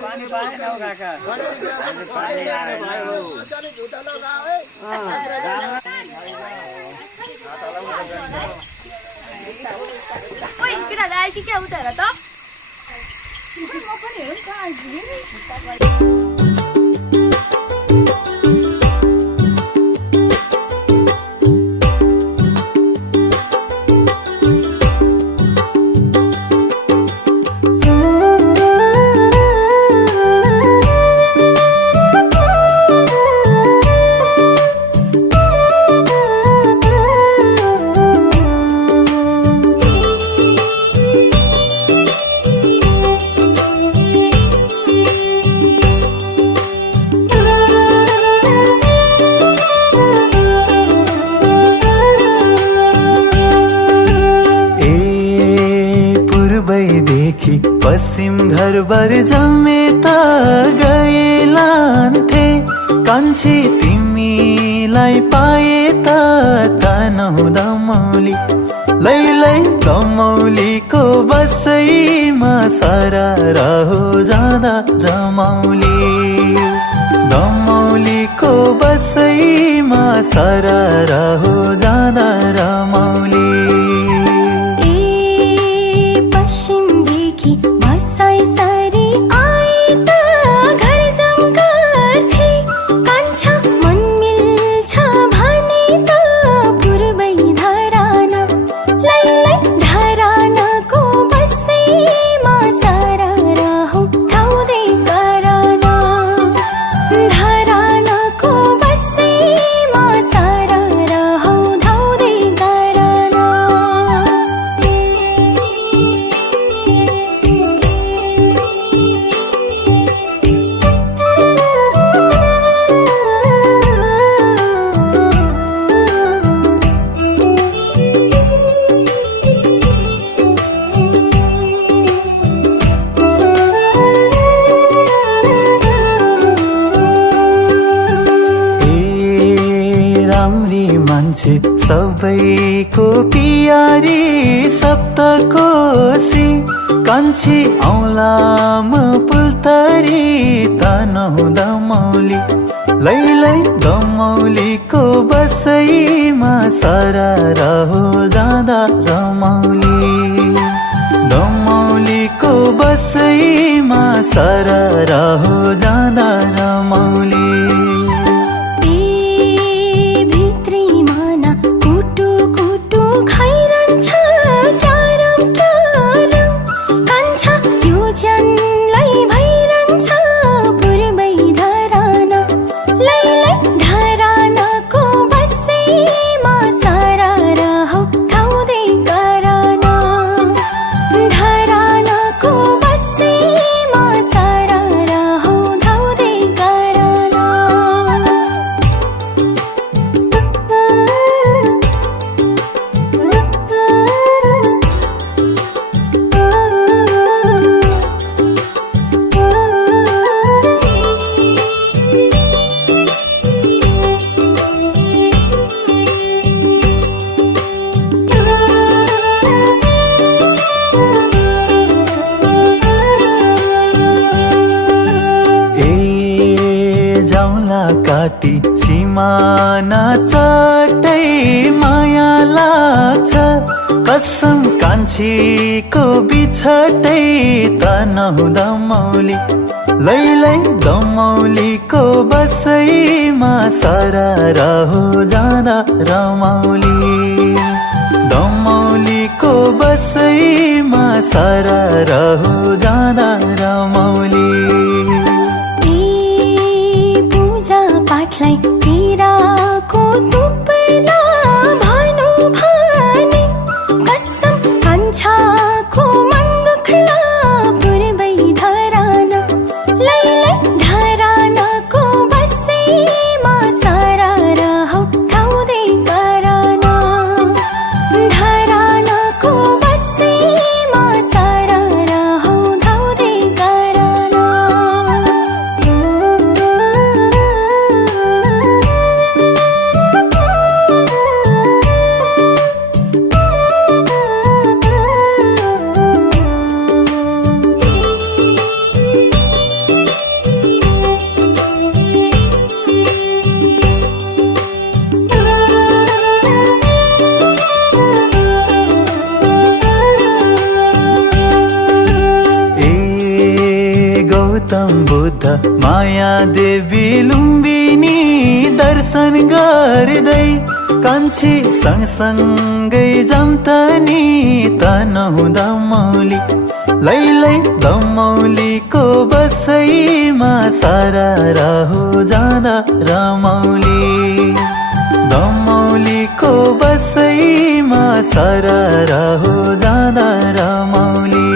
पानी पाएन हौ काका पानी आएन ओइ किन आइ कि क्या उता हेर त पश्चिम घरबार जमेता गए लान्थे कान्छी तिमीलाई पाए त तनहु दमौली लैलै दमौलीको बसैमा सरारा हो जाँदा रमाउली दमौलीको बसैमा सरारा हो जाँदा रमाउली सबैको पियारी सप्तकोशी कान्छी औलाम पुल्तरी तनहु दमौली लैलै दमौलीको बसैमा सरारा हो जाँदा रमाउली दमौलीको बसैमा सरारा हो जाँदा रमाउली काटी सिमाना चटै माया लाग्छ कसम कान्छीको बिछटै तनहु दमौली लैलै दमौलीको बसैमा सरारा हो जाँदा रमाउली दमौलीको बसैमा सरारा हो जाँदा रमाउली पाठलाई पिराको तुप्ला भनु भने कसम कान्छाको मन दुख्ला पुर्बै धरान लैलै धरानको बसैमा सरारा हौ धाउँदै गरान धरानको बसैमा सरारा हौ धाउँदै गरान गौतम बुद्ध माया देवी लुम्बिनी दर्शन गर्दै कान्छी सँगसँगै जम्तनी तनहुँ दमौली लैलै दमौलीको बसैमा सारा हो जाँदा रमौली दमौलीको बसैमा सारा हो जाँदा रमौली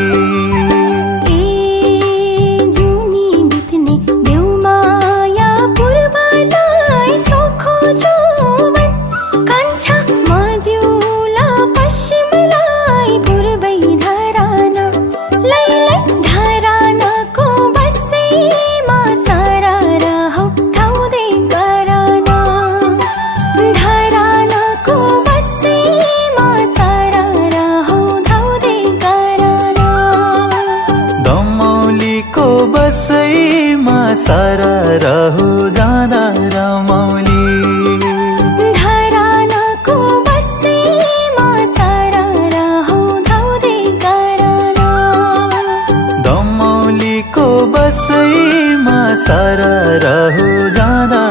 बसैमा सारा हो जाँदा रमौली धरानको बसैमा सारा हो धाउँदै कराना दमौलीको बसैमा सारा हो जाँदा